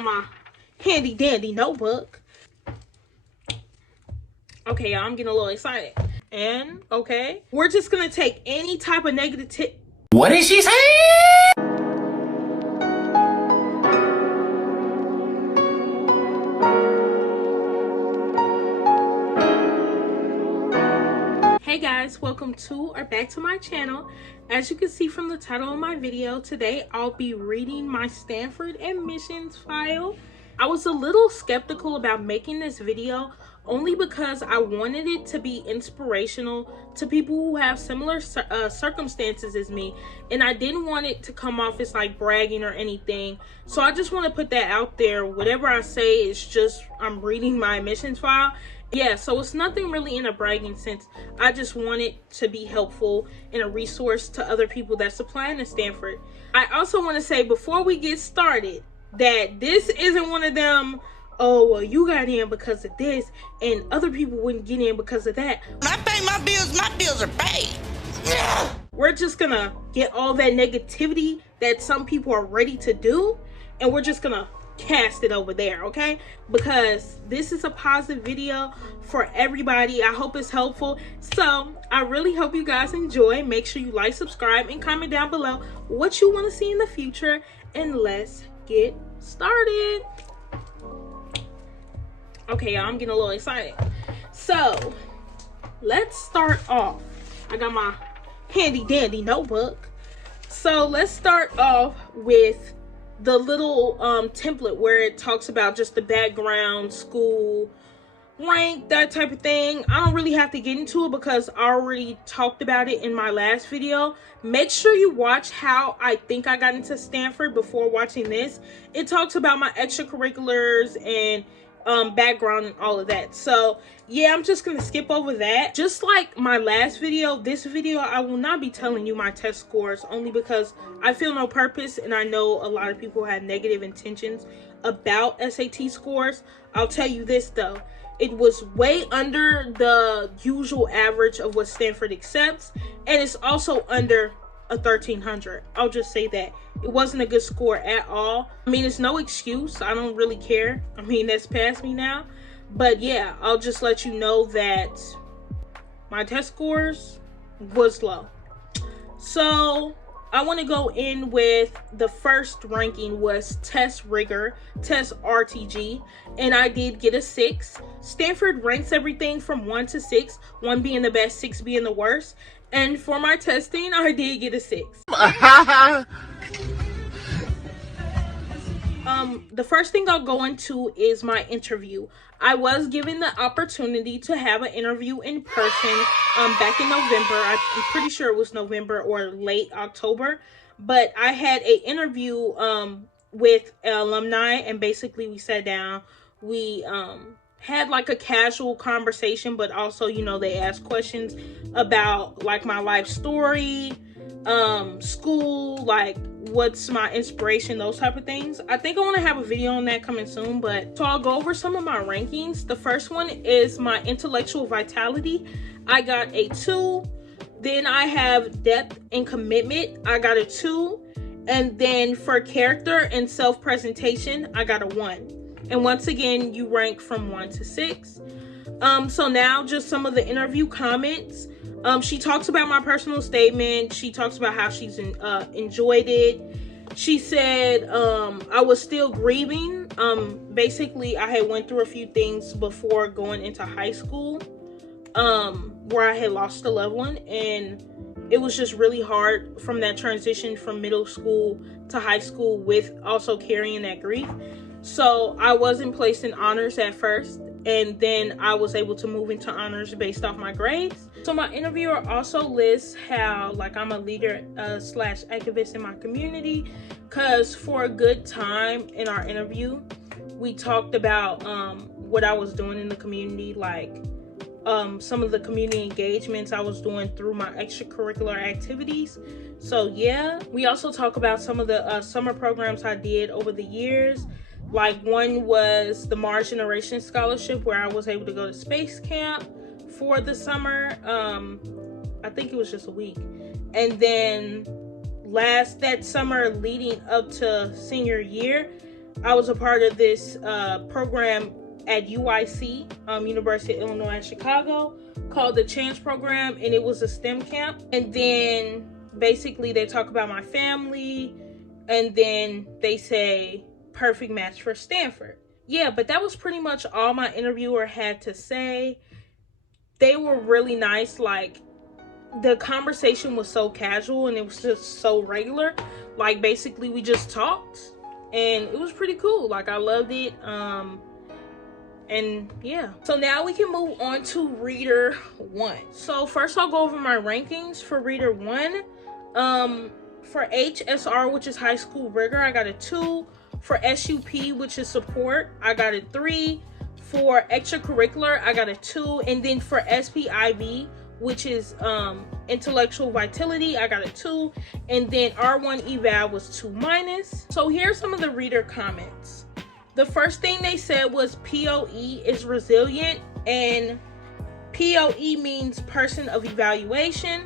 got my handy dandy notebook. Okay, y'all, I'm getting a little excited. And, okay, we're just gonna take any type of negative tip. What did she say? Hey guys, welcome to or back to my channel. As you can see from the title of my video, today I'll be reading my Stanford admissions file. I was a little skeptical about making this video only because I wanted it to be inspirational to people who have similar circumstances as me, and I didn't want it to come off as like bragging or anything. So I just want to put that out there. Whatever I say is just I'm reading my admissions file. Yeah, so it's nothing really in a bragging sense. I just want it to be helpful and a resource to other people that's applying to Stanford. I also want to say before we get started that this isn't one of them, oh, well, you got in because of this and other people wouldn't get in because of that. When I pay my bills are paid. Yeah. We're just gonna get all that negativity that some people are ready to do, and we're just gonna cast it over there, okay? Because this is a positive video for everybody. I hope it's helpful. So I really hope you guys enjoy. Make sure you like, subscribe, and comment down below what you want to see in the future, and let's get started. Okay, y'all, I'm getting a little excited. So let's start off. I got my handy dandy notebook. So let's start off with the little template where it talks about just the background, school, rank, that type of thing. I don't really have to get into it because I already talked about it in my last video. Make sure you watch how I think I got into Stanford before watching this. It talks about my extracurriculars and background and all of that. So yeah, I'm just gonna skip over that. Just like my last video, this video I will not be telling you my test scores, only because I feel no purpose, and I know a lot of people have negative intentions about SAT scores. I'll tell you this though, it was way under the usual average of what Stanford accepts, and it's also under a 1300. I'll just say that it wasn't a good score at all. I mean, it's no excuse. I don't really care. I mean, that's past me now. But yeah, I'll just let you know that my test scores was low. So I want to go in with the first ranking was test rigor, test RTG, and I did get a 6. Stanford ranks everything from 1 to 6, 1 being the best, 6 being the worst. And for my testing, I did get a 6. The first thing I'll go into is my interview. I was given the opportunity to have an interview in person back in November. I'm pretty sure it was November or late October. But I had an interview with alumni, and basically we sat down. We had like a casual conversation, but also, you know, they asked questions about like my life story, school, like what's my inspiration, those type of things. I think I want to have a video on that coming soon, but so I'll go over some of my rankings. The first one is my intellectual vitality. I got a 2. Then I have depth and commitment. I got a 2. And then for character and self-presentation, I got a 1. And once again, you rank from 1 to 6. So now just some of the interview comments. She talks about my personal statement. She talks about how she's enjoyed it. She said I was still grieving. Basically, I had went through a few things before going into high school where I had lost a loved one. And it was just really hard from that transition from middle school to high school with also carrying that grief. So I wasn't placed in honors at first, and then I was able to move into honors based off my grades. So my interviewer also lists how like I'm a leader slash activist in my community, because for a good time in our interview we talked about what I was doing in the community, like some of the community engagements I was doing through my extracurricular activities. So yeah, we also talk about some of the summer programs I did over the years. Like one was the Mars Generation Scholarship, where I was able to go to space camp for the summer. I think it was just a week. And then that summer leading up to senior year, I was a part of this program at UIC, University of Illinois at Chicago, called the Chance Program, and it was a STEM camp. And then basically they talk about my family, and then they say perfect match for Stanford. Yeah, but that was pretty much all my interviewer had to say. They were really nice. Like, the conversation was so casual and it was just so regular. Like, basically we just talked and it was pretty cool. Like, I loved it. And yeah, so now we can move on to Reader 1. So first I'll go over my rankings for Reader 1. For HSR, which is high school rigor, I got a 2. For SUP, which is support, I got a 3. For extracurricular, I got a 2. And then for SPIV, which is intellectual vitality, I got a 2. And then R1 eval was 2-. So here's some of the reader comments. The first thing they said was POE is resilient, and POE means person of evaluation.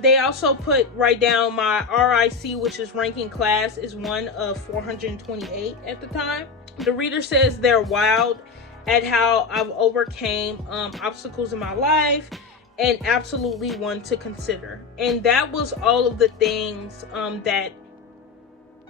They also write down my RIC, which is ranking class, is 1 of 428 at the time. The reader says they're wild at how I've overcame obstacles in my life, and absolutely one to consider. And that was all of the things that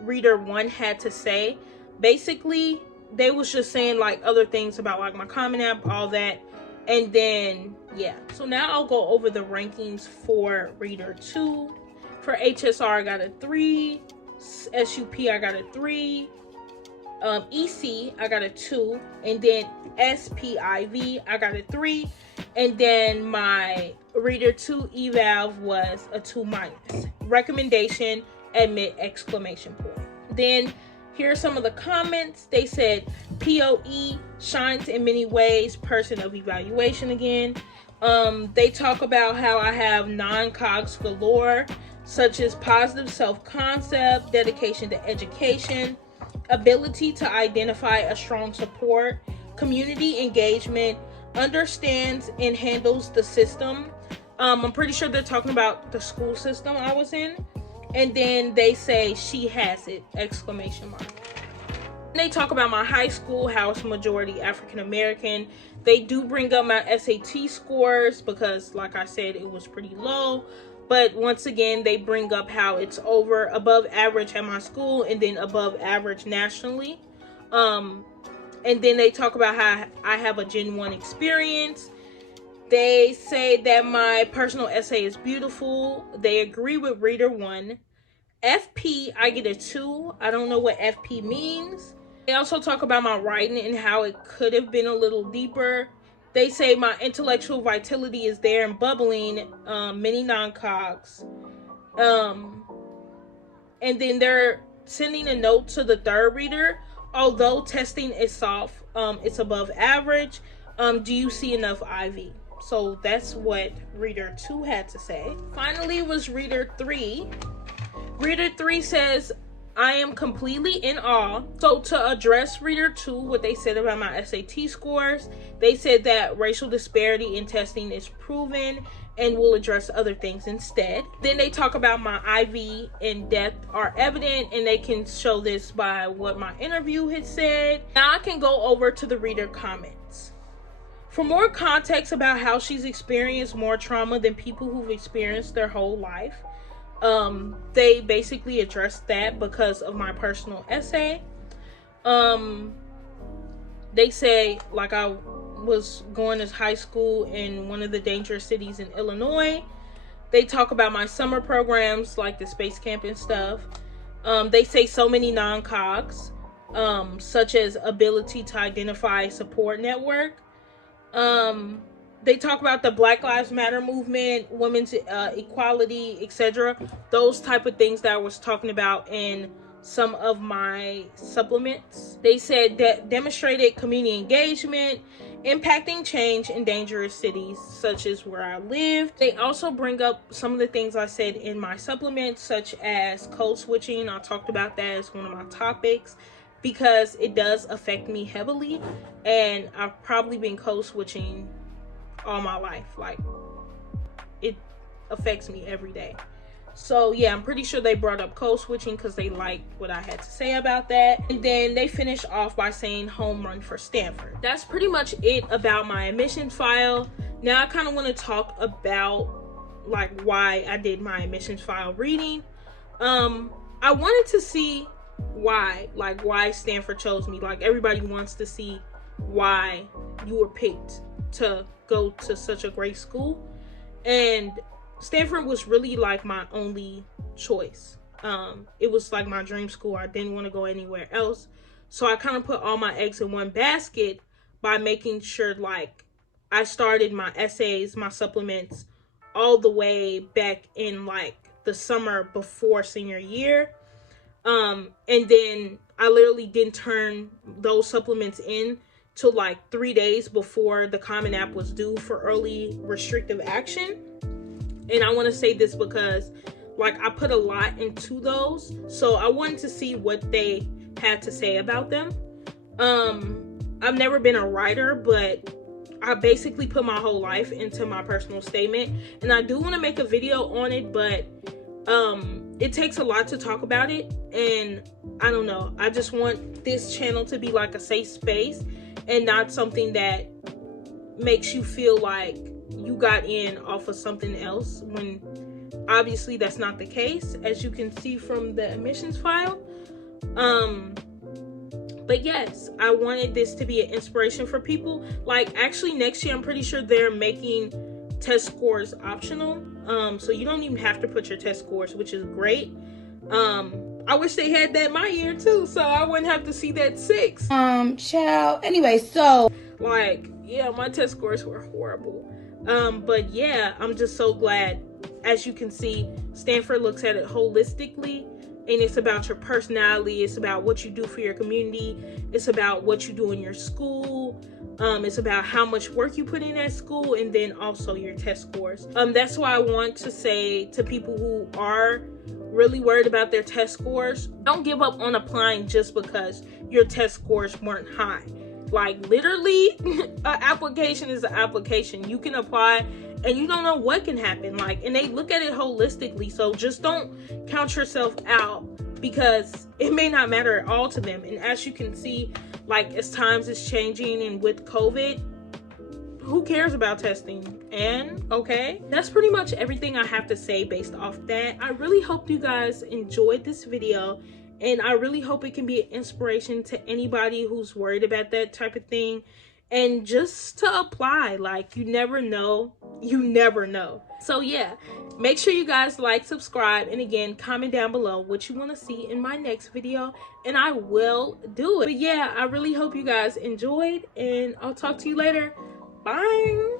Reader 1 had to say. Basically, they was just saying like other things about like my Common App, all that. And then, yeah. So now I'll go over the rankings for Reader 2. For HSR, I got a 3. SUP, I got a 3. EC, I got a 2. And then SPIV, I got a 3. And then my Reader 2 eval was a 2-. Recommendation, admit, exclamation point. Then here are some of the comments. They said POE shines in many ways, person of evaluation again. They talk about how I have non-cogs galore, such as positive self-concept, dedication to education, ability to identify a strong support, community engagement, understands and handles the system. I'm pretty sure they're talking about the school system I was in. And then they say she has it, exclamation mark. And they talk about my high school, how it's majority African American. They do bring up my SAT scores because, like I said, it was pretty low. But once again, they bring up how it's above average at my school, and then above average nationally. And then they talk about how I have a Gen 1 experience. They say that my personal essay is beautiful. They agree with Reader 1. FP, I get a 2. I don't know what FP means. They also talk about my writing and how it could have been a little deeper. They say my intellectual vitality is there and bubbling, many non-cogs. And then they're sending a note to the third reader. Although testing is soft, it's above average. Do you see enough IV? So that's what Reader 2 had to say. Finally was Reader 3. Reader 3 says, I am completely in awe. So to address Reader 2, what they said about my SAT scores, they said that racial disparity in testing is proven and will address other things instead. Then they talk about my IV and depth are evident, and they can show this by what my interview had said. Now I can go over to the reader comments. For more context about how she's experienced more trauma than people who've experienced their whole life, they basically addressed that because of my personal essay. They say, like, I was going to high school in one of the dangerous cities in Illinois. They talk about my summer programs, like the space camp and stuff. They say so many non-cogs, such as ability to identify support network. They talk about the Black Lives Matter movement, women's equality, etc. Those type of things that I was talking about in some of my supplements. They said that demonstrated community engagement, impacting change in dangerous cities such as where I lived. They also bring up some of the things I said in my supplements, such as code switching. I talked about that as one of my topics because it does affect me heavily, and I've probably been code switching all my life. Like, it affects me every day. So yeah, I'm pretty sure they brought up code switching because they liked what I had to say about that. And then they finished off by saying home run for Stanford. That's pretty much it about my admissions file. Now I kind of want to talk about like why I did my admissions file reading. I wanted to see why Stanford chose me. Like, everybody wants to see why you were picked to go to such a great school. And Stanford was really like my only choice. It was like my dream school. I didn't want to go anywhere else. So I kind of put all my eggs in one basket by making sure like I started my essays, my supplements all the way back in like the summer before senior year. And then I literally didn't turn those supplements in till like 3 days before the Common App was due for early restrictive action. And I want to say this because like I put a lot into those, so I wanted to see what they had to say about them. I've never been a writer, but I basically put my whole life into my personal statement, and I do want to make a video on it, but it takes a lot to talk about it, and I don't know, I just want this channel to be like a safe space and not something that makes you feel like you got in off of something else, when obviously that's not the case, as you can see from the admissions file. But yes, I wanted this to be an inspiration for people. Like, actually next year I'm pretty sure they're making test scores optional, so you don't even have to put your test scores, which is great. I wish they had that my year too, so I wouldn't have to see that 6. Child. Anyway, so like, yeah, my test scores were horrible. But yeah, I'm just so glad. As you can see, Stanford looks at it holistically, and it's about your personality, it's about what you do for your community, it's about what you do in your school, it's about how much work you put in at school, and then also your test scores. That's why I want to say to people who are really worried about their test scores, don't give up on applying just because your test scores weren't high. Like, literally, an application is an application. You can apply and you don't know what can happen. Like, and they look at it holistically. So just don't count yourself out, because it may not matter at all to them. And as you can see, like, as times is changing and with COVID, who cares about testing? And okay, that's pretty much everything I have to say based off that. I really hope you guys enjoyed this video, and I really hope it can be an inspiration to anybody who's worried about that type of thing, and just to apply. Like, you never know. So yeah, make sure you guys like, subscribe, and again, comment down below what you want to see in my next video, and I will do it. But yeah, I really hope you guys enjoyed, and I'll talk to you later. Bye.